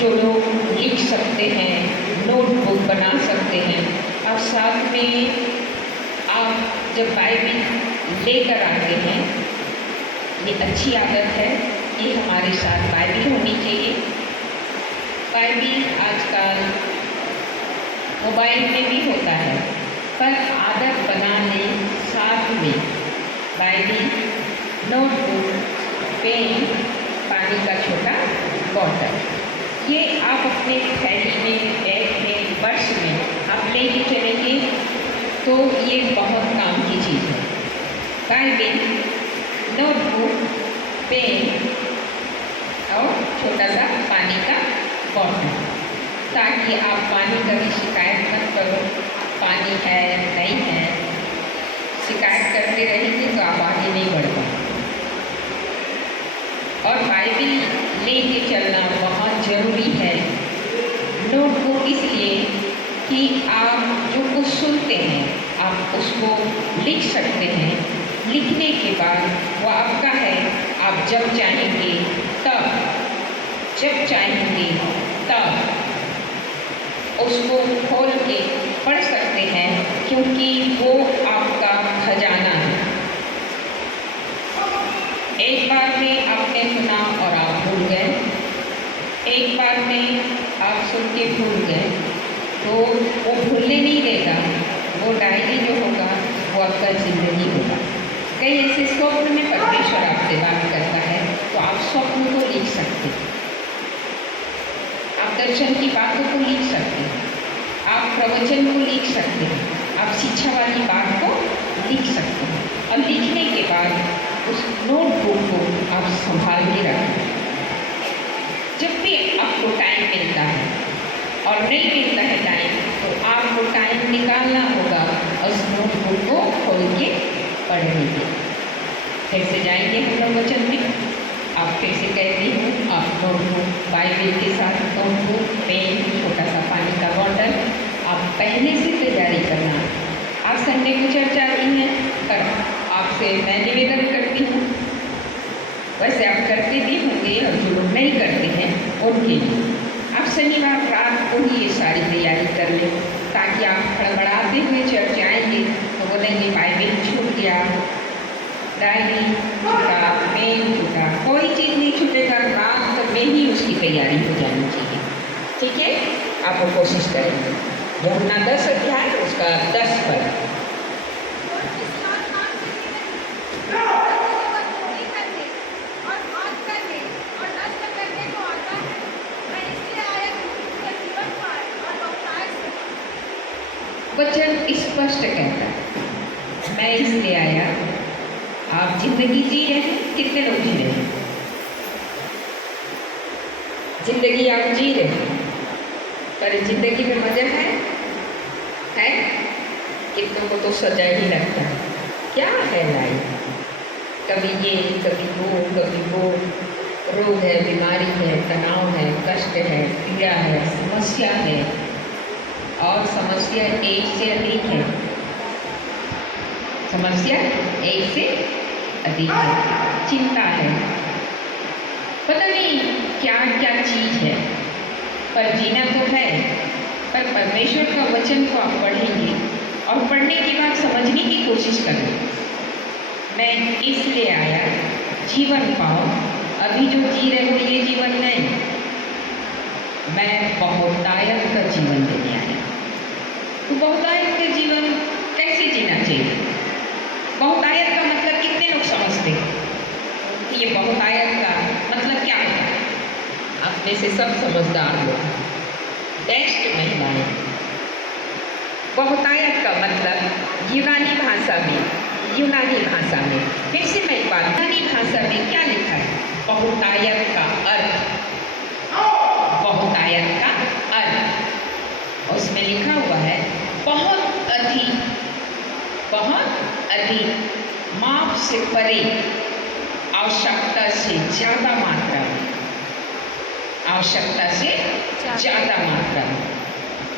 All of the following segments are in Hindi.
जो लोग लिख सकते हैं, नोटबुक बना सकते हैं। और साथ में आप जब बाइबिल लेकर आते हैं, ये अच्छी आदत है कि हमारे साथ बाइबिल होनी चाहिए। बाइबिल आजकल मोबाइल में भी होता है, पर आदत बना लें साथ में बाइबिल, नोटबुक, पेन, पानी का छोटा बॉटल, ये आप अपने थैली में, बैग में, पर्स में आप ले के चलेंगे तो ये बहुत काम की चीज़ है। बाइबिल, नोटबुक, पेन और छोटा सा पानी का बॉटल, ताकि आप पानी का भी शिकायत मत करो, पानी है नहीं है, शिकायत करते रहेंगे तो आप आगे नहीं बढ़ पाएंगे। और बाइबिल लेके चलना बहुत ज़रूरी है। नोटबुक इसलिए कि आप जो कुछ सुनते हैं आप उसको लिख सकते हैं। लिखने के बाद वो आपका है, आप जब चाहेंगे तब, जब चाहेंगे तब उसको खोल के पढ़ सकते हैं, क्योंकि वो आपका खजाना है। एक बार में आपने सुना और आप भूल गए, एक बार में आप सुन के भूल गए, तो वो भूलने नहीं देगा। वो डायरी जो होगा वो आपका ज़िंदगी होगा। कई ऐसे स्वप्न में परमेश्वर आपसे बात करता है, तो आप स्वप्न को लिख सकते हैं, आप दर्शन की बातों को लिख सकते हैं, आप प्रवचन को लिख सकते हैं, आप शिक्षा वाली बात को लिख सकते हैं। और लिखने के बाद उस नोटबुक को आप संभाल के रखें। जब भी आपको टाइम मिलता है और नहीं मिलता है टाइम, तो आपको टाइम निकालना होगा उस नोटबुक को खोल के पढ़ने के। फिर से जाएंगे हम लोग वचन में। आप फिर से कहती हूँ, आप नोटबुक, बाइबिल के साथ नोटबुक, पेन, छोटा सा पानी का बॉटल, आप पहले से तैयारी करना। आप संडे को चर्चा रही हैं, पर आपसे मैं निवेदन करती हूँ, वैसे आप करते भी होंगे और जो लोग नहीं करते हैं उनके लिए आप शनिवार रात को ही ये सारी तैयारी कर लें, ताकि आप हड़बड़ाते हुए चर्च आएंगे तो बोलेंगे बाइबिल छूट गया, डायरी छूटा, पेन छूटा, कोई चीज़ नहीं छूटेगा। रात में ही उसकी तैयारी हो जानी चाहिए। ठीक है, आप वो कोशिश करेंगे। यूहन्ना 10 अध्याय उसका 10 पद। वचन स्पष्ट कहता है, मैं इसलिए आया। आप जिंदगी जी रहे हैं, कितने लोग जी रहे हैं? जिंदगी आप जी रहे हैं, पर जिंदगी में मजा है? कितनों को तो सजा ही लगता है। क्या है लाइफ? कभी ये, कभी वो, कभी वो, रोग है, बीमारी है, तनाव है, कष्ट है, पीड़ा है, समस्या है, और समस्या एक से अधिक है। समस्या एक से अधिक है, चिंता है, पता नहीं क्या क्या चीज़ है, पर जीना तो है। पर परमेश्वर का वचन को आप पढ़ेंगे और पढ़ने के बाद समझने की कोशिश करें। मैं इसलिए आया जीवन पाओ। अभी जो जी रहे हो ये जीवन नहीं, मैं बहुतायत का जीवन देने आया। तो बहुतायत का जीवन कैसे जीना चाहिए? बहुतायत का मतलब कितने लोग समझते हैं? ये बहुतायत का मतलब क्या है? आप में से सब समझदार लोग, बेस्ट महिलाएं। बहुतायत का मतलब यूनानी भाषा में, फिर से मैं एक बात, यूनानी भाषा में क्या लिखा है? बहुतायत का अर्थ उसमें लिखा हुआ है बहुत अधिक, माप से परे, आवश्यकता से ज़्यादा मात्रा में,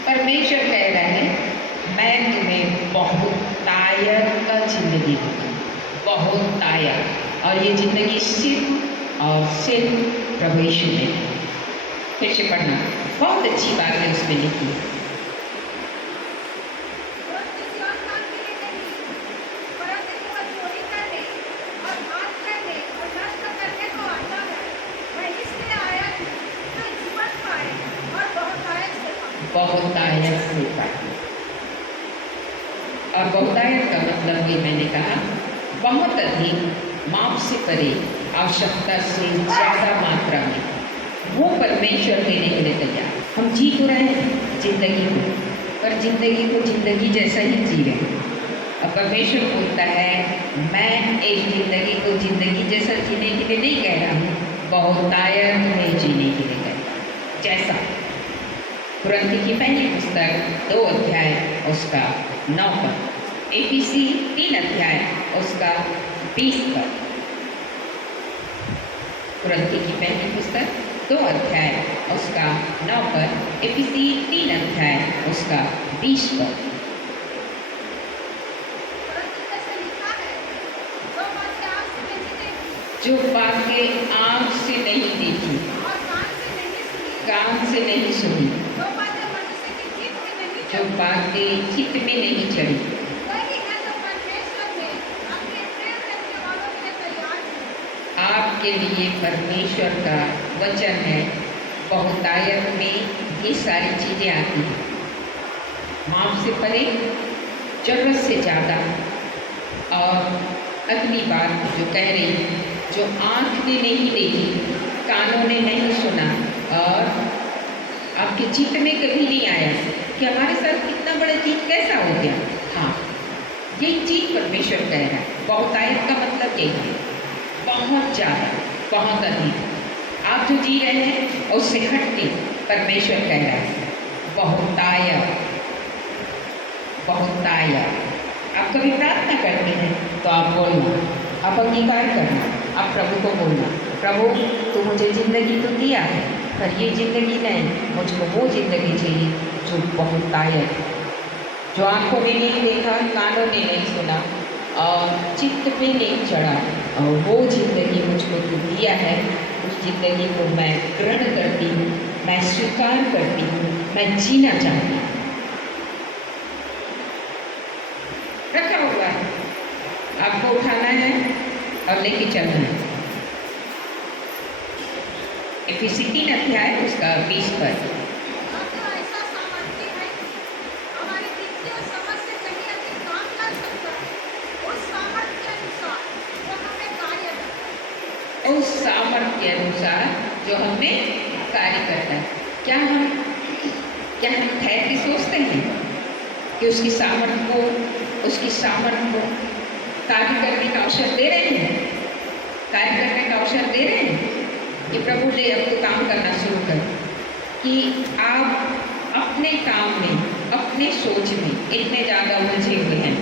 परमेश्वर कह रहे हैं मैं तुम्हें बहुतायत का जिंदगी दूँगा, बहुतायत। और ये जिंदगी सिर्फ और सिर्फ प्रभु यीशु में। फिर से पढ़ना, बहुत अच्छी बात है उसमें लिखी। और किसी और काम के लिए नहीं, परंतु केवल चोरी करने और घात करने और नष्ट करने को आता है। वह इसलिए आया कि जो जीवन पाए और बहुतायत से पाए। बहुतायत से पाए। और बहुतायत का मतलब ये मैंने कहा, बहुत अधिक, माप से परे, आवश्यकता से ज़्यादा मात्रा में वो परमेश्वर देने के लिए तैयार। हम जी तो रहे हैं जिंदगी को, पर जिंदगी को जिंदगी जैसा ही जी रहे हैं। और परमेश्वर बोलता है मैं इस जिंदगी को जिंदगी जैसा जीने के लिए नहीं कह रहा हूँ, बहुतायत में जीने के लिए कह रहा हूँ। जैसा कुरंती की पहली पुस्तक 2 अध्याय उसका 9 पद, एफिसी 3 अध्याय उसका 20 पद। कुरंती की पहली पुस्तक 2 अध्याय उसका 9 पद, एफिसी 3 अध्याय उसका 20 पद। परंतु जैसे लिखा है, जो बातें आँख से नहीं देखी जो बातें आँख से नहीं देखी, और कान से नहीं सुनी, कान से नहीं सुनी, जो बातें मनुष्य की जीभ में नहीं जो चढ़ी, बातें चित्त में नहीं चढ़ी, वही है जो परमेश्वर ने अपने प्रेम रखने वालों के लिए तैयार की। आपके लिए परमेश्वर का वचन है। बहुतायत में ये सारी चीज़ें आती हैं, माप से परे, जरूरत से ज़्यादा। और अगली बात जो कह रही है, जो आँख ने नहीं देखी, कानों ने नहीं सुना और आपके चित्त में कभी नहीं आया कि हमारे साथ कितना बड़ा चीज कैसा हो गया। हाँ, यही चीज परमेश्वर कह रहा है। बहुतायत का मतलब यही है, बहुत ज़्यादा, बहुत अधिक। आप जो जी रहे हैं उससे हट के परमेश्वर कह रहा है बहुतायत, बहुतायत। आप कभी प्रार्थना करते हैं तो आप बोलना, आप अंगीकार करना, आप प्रभु को बोलना, प्रभु तू मुझे ज़िंदगी तो दिया है, पर ये ज़िंदगी नहीं, मुझको वो ज़िंदगी चाहिए जो बहुतायत, जो आँखों ने नहीं देखा, कानों ने नहीं सुना और चित्त पे नहीं चढ़ा। और वो ज़िंदगी मुझको तू दिया है, उस ज़िंदगी को मैं ग्रहण करती हूँ, मैं स्वीकार करती हूँ, मैं जीना चाहती हूँ। रखा हुआ है, आपको उठाना है और लेके चलना है। एफिसी 3 अध्याय उसका 20 पद। और जो ऐसा सामर्थ्य है कि हमारी बुद्धि और समझ से कहीं अधिक काम कर सकता है, उस सामर्थ्य के अनुसार जो हमें कार्य करता है। उस सामर्थ्य के अनुसार जो हमें कार्य करता है। क्या हम ठहर के सोचते हैं कि उसकी सामर्थ्य को कार्य करने का अवसर दे रहे हैं, कार्य करने का अवसर दे रहे हैं कि प्रभु ने अब तो काम करना शुरू कर, कि आप अपने काम में, अपने सोच में इतने ज़्यादा उलझे हुए हैं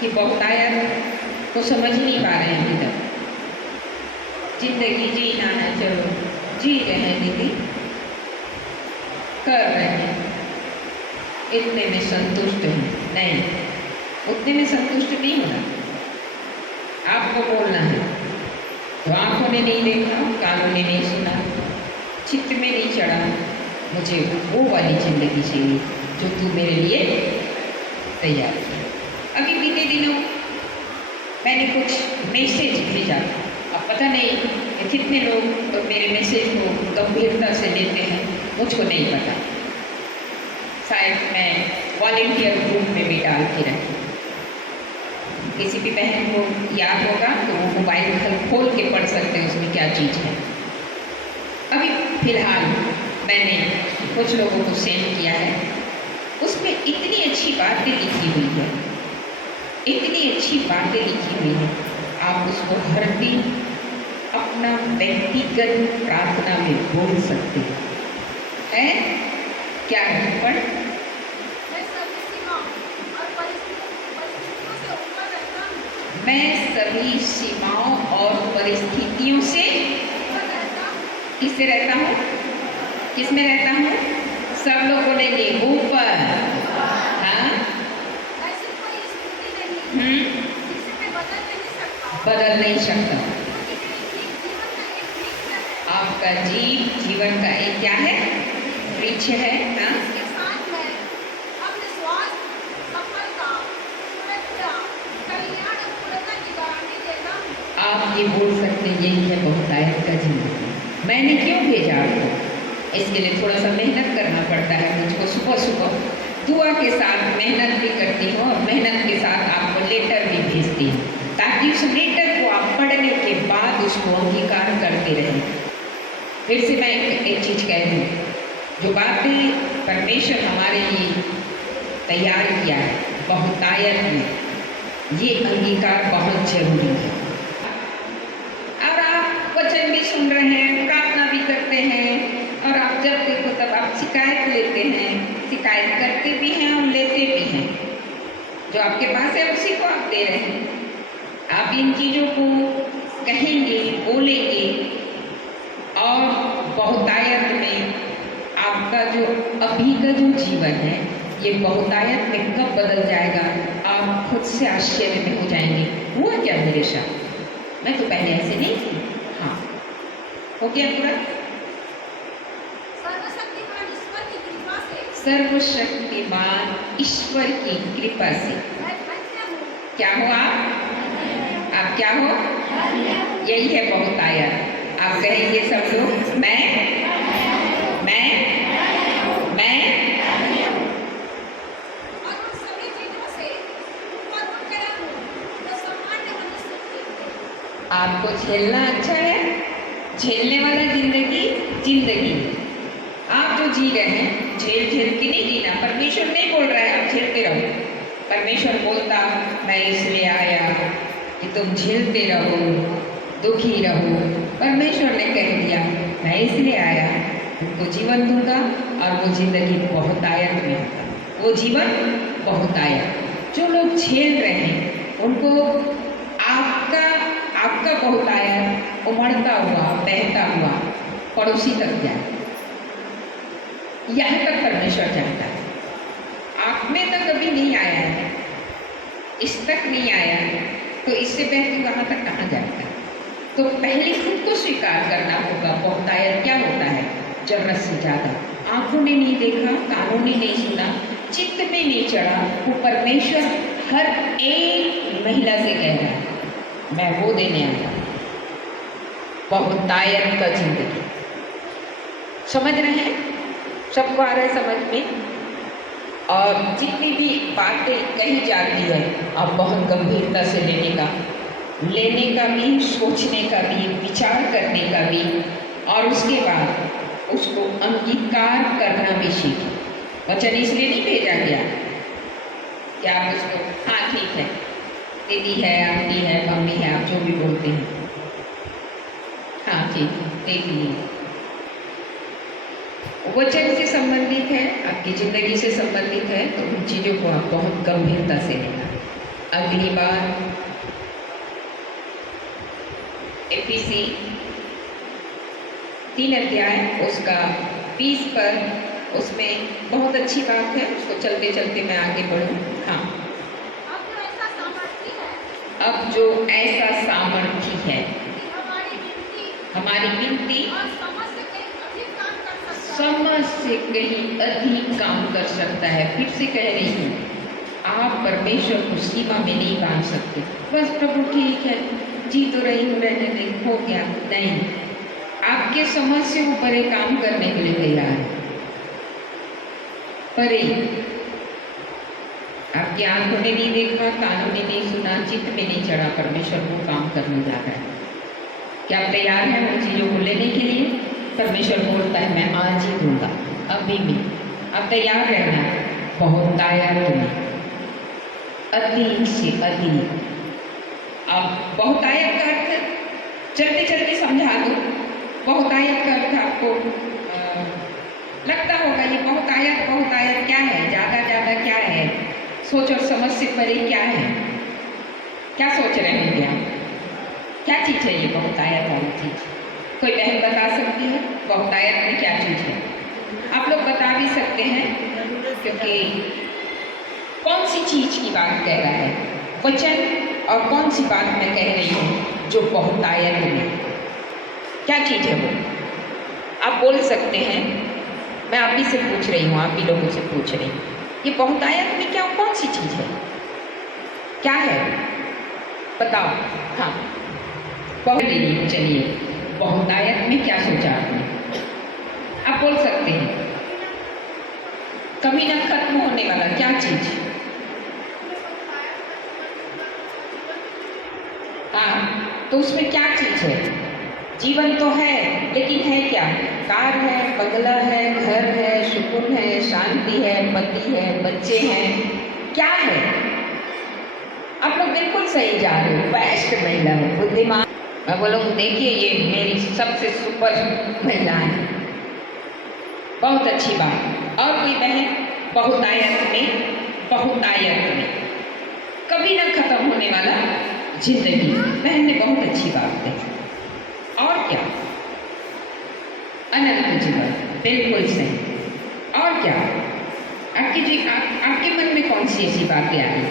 कि बहुतायत को समझ ही नहीं पा रहे हैं अभी तक। जिंदगी जीना है, चलो जी रहे हैं दीदी, कर रहे हैं, इतने में संतुष्ट हैं। नहीं, उतने में संतुष्ट नहीं होना, आपको बोलना है। तो आँखों ने नहीं देखा, कानों ने नहीं सुना, चित्त में नहीं चढ़ा, मुझे वो वाली ज़िंदगी चाहिए जो तू मेरे लिए तैयार किया। अभी बीते दिनों मैंने कुछ मैसेज भेजा, अब पता नहीं कि कितने लोग तो मेरे मैसेज को गंभीरता से लेते हैं, मुझको नहीं पता। शायद मैं वॉलेंटियर ग्रुप में भी डाल के रखी। किसी भी बहन को याद होगा तो वो मोबाइल खोल के पढ़ सकते हैं उसमें क्या चीज़ है। अभी फ़िलहाल मैंने कुछ लोगों को सेंड किया है, उसमें इतनी अच्छी बातें लिखी हुई है, इतनी अच्छी बातें लिखी हुई है, आप उसको हर दिन अपना व्यक्तिगत प्रार्थना में बोल सकते हैं। क्या है? पढ़। मैं सभी सीमाओं और परिस्थितियों से ऊपर रहता हूँ। मैं सभी सीमाओं और परिस्थितियों से ऊपर रहता हूँ। किससे रहता हूँ? किस में रहता हूँ? सब लोग बोलेंगे ऊपर। हाँ, ऐसी कोई स्थिति नहीं जिसे मैं बदल नहीं सकता। बदल नहीं सकता। क्योंकि मेरी जीवन का एक नित्य है। आप आपका जीवन का एक क्या है, वृक्ष है। हाँ, इसके साथ मैं अपने स्वास्थ्य, सफलता, सुरक्षा, कल्याण और पूर्णता की गारंटी देता हूँ। आप ये बोल सकते हैं यही है बहुतायत का जीवन। मैंने क्यों भेजा आपको? इसके लिए थोड़ा सा मेहनत करना पड़ता है मुझको। सुबह सुबह दुआ के साथ मेहनत भी करती हूँ और मेहनत के साथ आपको लेटर भी भेजती हूँ, ताकि उस लेटर को आप पढ़ने के बाद उसको अंगीकार करते रहें। फिर से मैं एक चीज़ कह दूँ, जो बातें परमेश्वर हमारे लिए तैयार किया है बहुतायत में, ये अंगीकार बहुत जरूरी है। और आप वचन भी सुन रहे हैं, प्रार्थना भी करते हैं, और आप जब देखो तब आप शिकायत लेते हैं, शिकायत करते भी हैं और लेते भी हैं। जो आपके पास है उसी को आप दे रहे हैं। आप इन चीज़ों को कहेंगे, बोलेंगे, और बहुतायत में आपका जो अभी का जो जीवन है ये बहुतायत में कब बदल जाएगा, आप खुद से आश्चर्य में हो जाएंगे। हुआ क्या मेरे साथ? मैं तो पहले ऐसे नहीं थी। हाँ, हो गया पूरा। सर्वशक्तिमान ईश्वर की कृपा से सर्वशक्तिमान ईश्वर की कृपा से मैं धन्य हूँ। क्या हो आप क्या हो? यही है बहुतायत। आप कहेंगे सब लोग, मैं और उन सभी चीजों से ऊपर उठ गया हूँ जो सामान्य मनुष्य झेलते हैं। आपको झेलना अच्छा है, झेलने वाला जिंदगी आप जो जी रहे हैं, झेल के नहीं जीना। परमेश्वर नहीं बोल रहा है आप झेलते रहो। परमेश्वर बोलता मैं इसलिए आया कि तुम झेलते रहो, दुखी रहो। परमेश्वर ने कह दिया मैं इसलिए आया, तुमको जीवन दूंगा, और वो जिंदगी बहुतायत में होगा। वो जीवन बहुतायत। जो लोग झेल रहे हैं उनको आपका बहुतायत उमड़ता हुआ, बहता हुआ पड़ोसी तक जाए। यहाँ तक परमेश्वर चाहता है। आप में तक कभी नहीं आया है, इस तक नहीं आया है, तो इससे पहले वहाँ तक कहाँ जाता है? तो पहले खुद को स्वीकार करना होगा। बहुतायत क्या होता है? जरूरत से ज़्यादा। आंखों ने नहीं देखा, कानों ने नहीं सुना, चित्त में नहीं चढ़ा, वो परमेश्वर हर एक महिला से कह रहा है मैं वो देने आया। बहुतायत का जिंदगी समझ रहे हैं? सबको आ रहा है समझ में? और जितनी भी बातें कही जाती है आप बहुत गंभीरता से लेने का भी, सोचने का भी, विचार करने का भी, और उसके बाद उसको अंगीकार करना भी सीखें। वचन इसलिए नहीं भेजा गया कि आप उसको हाँ ठीक है, दीदी है, आंटी है, मम्मी है, आप जो भी बोलते हैं, हाँ ठीक है, देख लीजिए। वचन से संबंधित है, आपकी ज़िंदगी से संबंधित है, तो उन चीज़ों को आप बहुत गंभीरता से लेना। अगली बार एफिसी 3 अध्याय उसका 20 पर, उसमें बहुत अच्छी बात है, उसको चलते चलते मैं आगे बढ़ूँ। हाँ, अब जो ऐसा सामर्थ्य है हमारी गिनती समझ से कहीं अधिक काम कर सकता है। फिर से कह रही हूँ, आप परमेश्वर को सीमा में नहीं बांध सकते। बस प्रभु ठीक है, जी तो रही हूँ, रहने दे, हो गया। नहीं, आपके समझ से वो परे काम करने के लिए तैयार है। परे आपकी आंखों ने नहीं देखा, कानों ने नहीं सुना, चित्त में नहीं चढ़ा, परमेश्वर वो काम करने जा रहा है। क्या आप तैयार हैं उन चीज़ों को लेने के लिए? परमेश्वर बोलता है मैं आज ही दूंगा, अभी भी। आप तैयार रहना। बहुतायत में अधिक से अधिक। अब बहुतायत का अर्थ चलते चलते समझा दो। बहुतायत का अर्थ आपको लगता होगा ये बहुतायत क्या है, ज़्यादा क्या है, सोच और समझ से परे क्या है। क्या सोच रहे होंगे आप? क्या चीज़ है ये बहुतायत वाली चीज़? कोई बहन बता सकती है बहुतायत में क्या चीज़ है? आप लोग बता भी सकते हैं, क्योंकि कौन सी चीज़ की बात कह रहा है वचन, और कौन सी बात मैं कह रही हूँ जो बहुतायत में, क्या चीज़ है वो? आप बोल सकते हैं, मैं आप ही से पूछ रही हूँ, आप ही लोगों से पूछ रही हूँ, ये बहुतायत में क्या कौन सी चीज़ है, क्या है, बताओ। हाँ, बहुत नहीं, चलिए, बहुतायत में क्या सोचा आपने? आप बोल सकते हैं, कभी ना खत्म होने वाला क्या चीज? हाँ, तो उसमें क्या चीज है? जीवन तो है, लेकिन है क्या? कार है, बंगला है, घर है, सुकून है, शांति है, पति है, बच्चे हैं, क्या है? आप लोग बिल्कुल सही जा रहे हो, बेस्ट महिला है, बुद्धिमान। मैं बोलूँ, देखिए ये मेरी सबसे सुपर महिला है, बहुत अच्छी बात। और कोई बहन? बहुतायत में कभी ना खत्म होने वाला जिंदगी, बहन ने बहुत अच्छी बात कही। और क्या? अनंत जीवन, बिल्कुल सही। और क्या? आपके मन में कौन सी ऐसी बातें आ रही?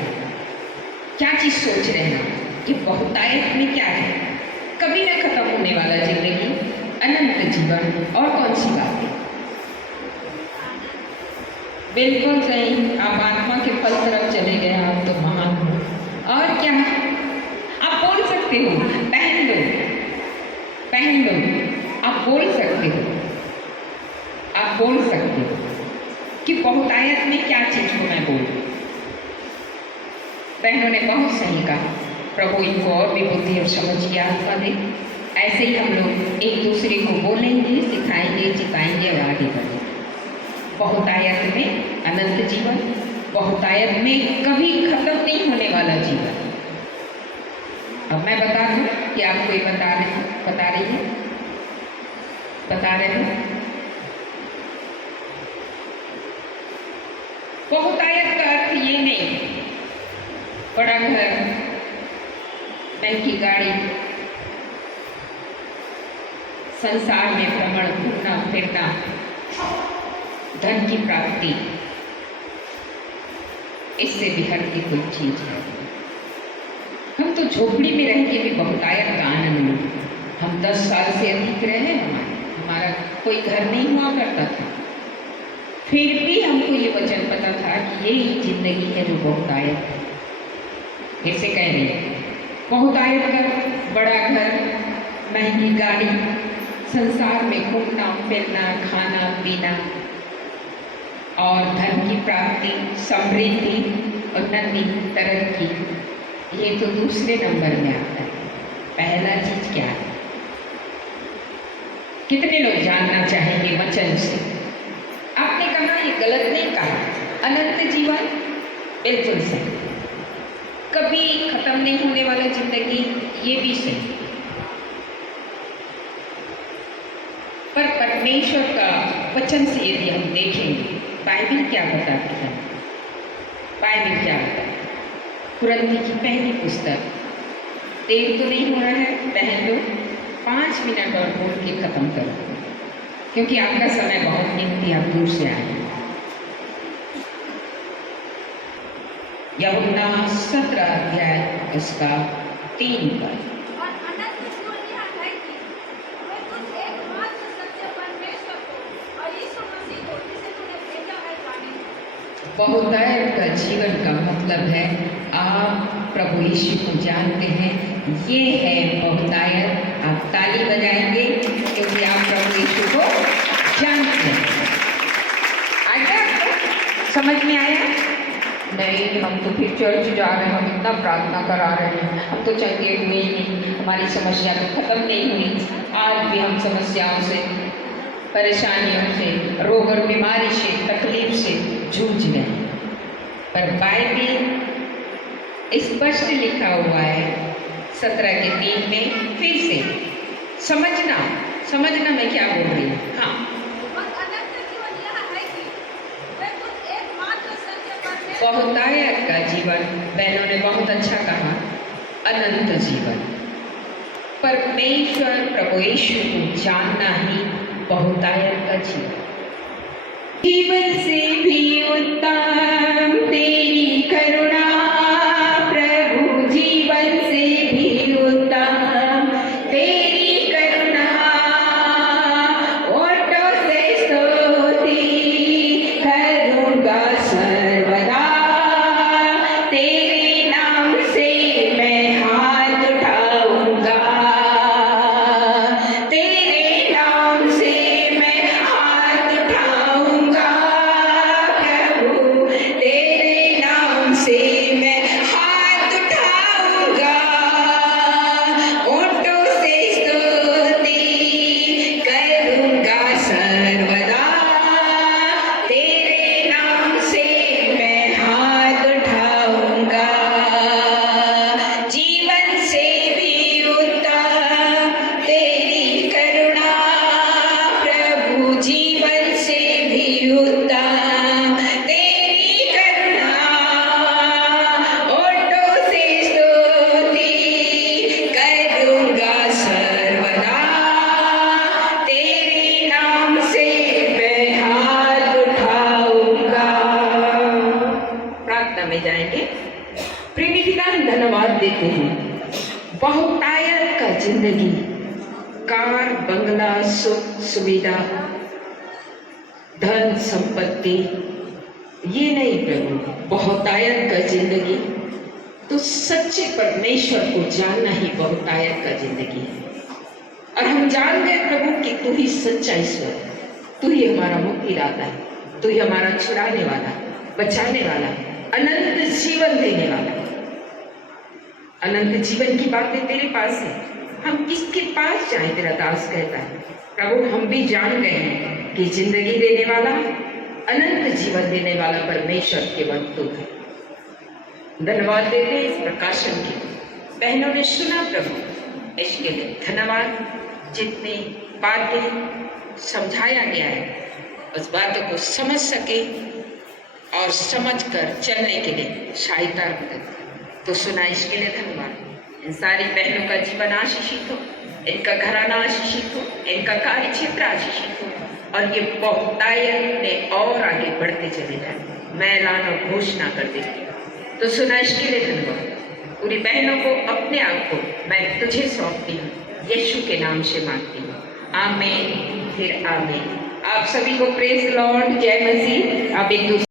क्या चीज सोच रहे हैं कि बहुतायत में क्या है? कभी ना खत्म होने वाला जिंदगी, अनंत जीवन, और कौन सी बात है? बिल्कुल सही, आप आत्मा के फल तरफ चले गए, आप तो महान हो। और क्या? आप बोल सकते हो, पहन लो, आप बोल सकते हो, आप बोल सकते हो कि बहुतायत में क्या चीज को मैं बोलूं। बहनों ने बहुत सही कहा, प्रभु इनको और भी बुद्धि और समझ की आत्मा दे। ऐसे ही हम लोग एक दूसरे को बोलेंगे, सिखाएंगे, चिताएंगे और आगे बढ़ेंगे। बहुतायत में अनंत जीवन, बहुतायत में कभी खत्म नहीं होने वाला जीवन। अब मैं बता दूं कि आपको ये बता रही है, बता रहे हो। बहुतायत का अर्थ ये नहीं बड़ा घर, महंगी गाड़ी, संसार में भ्रमण, घूमना फिरना, धन की प्राप्ति, इससे भी हटती कोई चीज है। हम तो झोपड़ी में रह के भी बहुतायत का आनंद लें। हम 10 साल से अधिक रहे, हमारा कोई घर नहीं हुआ करता था, फिर भी हमको ये वचन पता था कि ये ही जिंदगी है जो बहुतायत है। ऐसे कह रहे हैं, बहुतायत का बड़ा घर, महंगी गाड़ी, संसार में घूमना फिरना, खाना पीना और धन की प्राप्ति, समृद्धि और उन्नति, तरक्की, ये तो दूसरे नंबर में आता है। पहला चीज क्या है? कितने लोग जानना चाहेंगे वचन से? आपने कहा, ये गलत नहीं कहा, अनंत जीवन, बिल्कुल सही। कभी खत्म नहीं होने वाला जिंदगी, ये भी सही। पर परमेश्वर का वचन से यदि हम देखेंगे, बाइबल क्या बताती है? बाइबल क्या बताती है? कुरंती की पहली पुस्तक, देर तो नहीं हो रहा है बहन लोग, 5 मिनट और बोल के खत्म करो, क्योंकि आपका समय बहुत कीमती, आप दूर से आए। यूहन्ना 17 अध्याय उसका 3 पर। और अनंत जीवन यह है कि वे तुझ एकमात्र सत्य परमेश्वर को और यीशु मसीह को जिसे तूने भेजा है जाने। बहुतायत का जीवन का मतलब है आप प्रभु यीशु को जानते हैं, ये है बहुतायत। आप ताली बजाएंगे क्योंकि आप प्रभु यीशु को जानते हैं। आया आपको? समझ में आया? नहीं, हम तो फिर चर्च जा रहे हैं, हम इतना प्रार्थना करा रहे हैं, हम तो चंगे हुए ही नहीं, हमारी समस्या तो खत्म नहीं हुई। आज भी हम समस्याओं से, परेशानियों से, रोग और बीमारी से, तकलीफ से जूझ रहे हैं। पर बाइबल स्पष्ट लिखा हुआ है 17 के 3 में, फिर से समझना मैं क्या बोल रही हूँ। हाँ, और अनंत जीवन यह है कि वे तुझ एकमात्र सत्य परमेश्वर बहुतायत का जीवन, बहनों ने बहुत अच्छा कहा, अनंत जीवन, परमेश्वर प्रभु यीशु को जानना ही बहुतायत का जीवन। जीवन से भी उत्तम तेरी करुणा प्रभु, जीवन से भी उत्तम तेरी करुणा, और तेरे नाम से मैं हाथ उठाऊंगा, तेरे नाम से मैं हाथ उठाऊंगा प्रभु, तेरे नाम से मैं हाथ उठाऊंगा, ओठों से स्तुति करूंगा सर्वदा, तेरे नाम से मैं हाथ उठाऊंगा, जीवन से भी उत्तम तेरी करुणा प्रभु, जीवन से भी उत्तम तेरी करुणा, ओठों से स्तुति करूंगा सर्वदा, तेरे नाम से मैं हाथ उठाऊंगा। प्रार्थना में जाएंगे। प्रेमी पिता, धन्यवाद देते हैं, बहुतायत का जिंदगी, कार बंगला सुख सुविधा धन संपत्ति ये नहीं प्रभु, बहुतायत का जिंदगी तो सच्चे परमेश्वर को जानना ही बहुतायत का जिंदगी है। और हम जान गए प्रभु कि तू ही सच्चा ईश्वर है, तू ही हमारा मुक्तिदाता है, तू ही हमारा छुड़ाने वाला, बचाने वाला, अनंत जीवन देने वाला। अनंत जीवन की बातें तेरे पास है, हम किसके पास जाएं? तेरा दास कहता है प्रभु, हम भी जान गए हैं कि जिंदगी देने वाला, अनंत जीवन देने वाला परमेश्वर केवल तू है। धन्यवाद देते हैं इस प्रकाशन की, बहनों ने सुना प्रभु, इसके लिए धन्यवाद। जितनी बातें समझाया गया है उस बातों को समझ सके और समझकर चलने के लिए सहायता मदद तो सुना, इसके लिए धन्यवाद। इन सारी बहनों का जीवन आशीषित हो, इनका घराना आशीषित हो, इनका कार्य क्षेत्र आशीषित हो और ये बहुतायत में और आगे बढ़ते चले जाए। मैं ऐलान और घोषणा कर देती हूँ तो सुना, इसके लिए धन्यवाद। पूरी बहनों को, अपने आप को मैं तुझे सौंपती हूँ, यीशु के नाम से मांगती हूँ, आमीन फिर आमीन। आप सभी को प्रेज लॉर्ड, जय मसीह। आप एक दूसरे